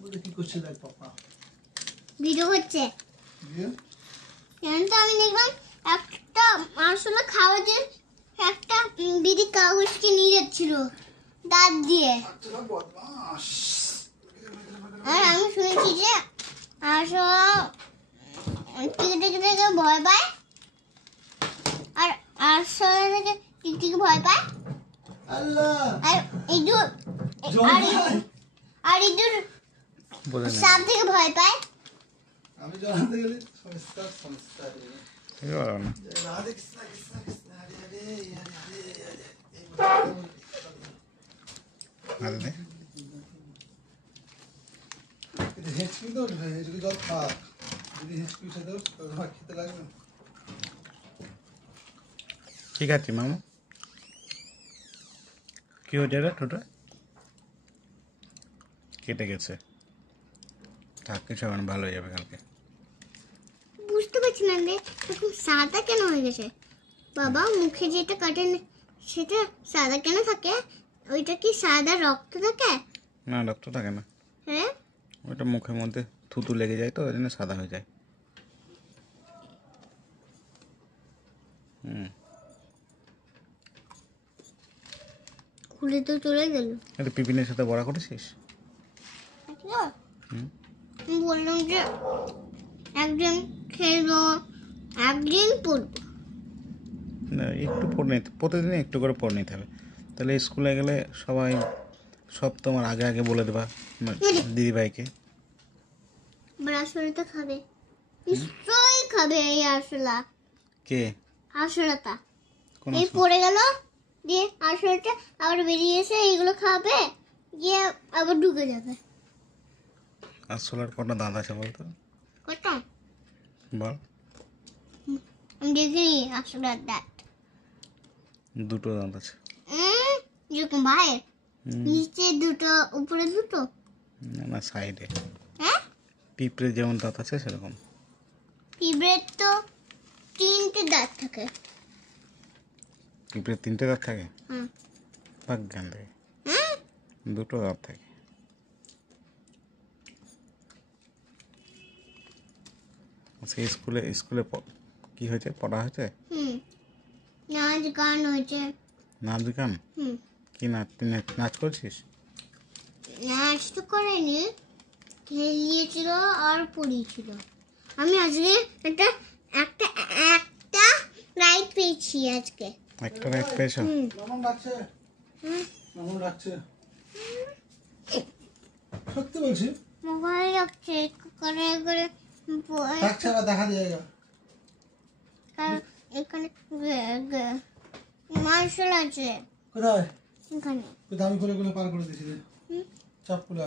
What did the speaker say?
বলে কি করছে দেখ পাপা ভিডিও করছে তো আমি দেখলাম একটা আসলে খাওয়াতে একটা দিদি কাগজকে নিয়ে যাচ্ছিল দাঁত দিয়ে আর আমি শুনেছি যে টিকে ভয় পায় আর আসলে টিকটিকি ভয় পায় আর ইঁদুর আর ইঁদুর সাপ থেকে ভয় পায়। আমি জানাতে গেলে সমস্যা রাধে কৃষ্ণ কৃষ্ণ কৃষ্ণ হরে হরে হরে হরে হরে হেঁচকি তো হেঁচকি জল খাক যদি হেঁচকি উঠে দেও তোমার খেতে লাগবে ঠিক আছে মামু কি হয়েছে রে ঠোঁটে কেটে গেছে থাক কিছু এখন ভালো হয়ে যাবে কালকে বুঝতে পারছি না রে এরকম সাদা কেন হয়ে গেছে বাবা মুখে যেটা কাটে সেটা সাদা কেন থাকে ওইটা কি সাদা রক্ত থাকে না রক্ত থাকে না হ্যাঁ ওইটা মুখের মধ্যে থুতু লেগে যায় তো ওই জন্য সাদা হয়ে যায় খুলে তো চলে গেল এটা পিপিনের সাথে বড়া করেছিস আমি বললাম যে একদিন খেলবো একদিন পড়বো না একটু পড়ে নিতে প্রতিদিন একটু করে পড়ে নিতে হবে তাহলে স্কুলে গেলে সবাই সব তোমার আগে আগে বলে দেবা দিদিভাইকে আসলে তো খাবে নিশ্চয়ই খাবে এই আসলা কে আসলাটা এই পড়ে গেল দিয়ে আসলটা আবার বেরিয়ে এসে এইগুলো খাবে গিয়ে আবার ঢুকে যাবে আসলার কটা দাঁত আছে বলতো কটা বল আমি দেখিনি আসলার দাঁত দুটো দাঁত আছে যেরকম ভাইয়ের নিচে দুটো উপরে দুটো না না সাইডে হ্যাঁ পিঁপড়ে যেমন দাঁত আছে সেরকম পিঁপড়ের তো তিনটে দাঁত থাকে পিঁপড়ের তিনটে দাঁত থাকে হুম ভাগ জ্ঞান থাকে দুটো দাঁত থাকে সেই স্কুলে কি হয়েছে পড়া হয়েছে নাচ গান হয়েছে নাচ গান কি নাচ তুই নাচ করছিস নাচ তো করেনি খেলিয়েছিল আর পড়িয়েছিল আমি আজকে একটা একটা একটা রাইট পেয়েছি আজকে একটা রাইট পেয়েছো মামুন ডাকছে মামুন ডাকছে সত্যি বলছি মোবাইল রাখছে করে করে ডাকছে আবার দেখা দিয়ে এখানে মার্শাল আছে কোথায় এখানে দামি করে গুলো পার করে দিয়েছি চাপ করে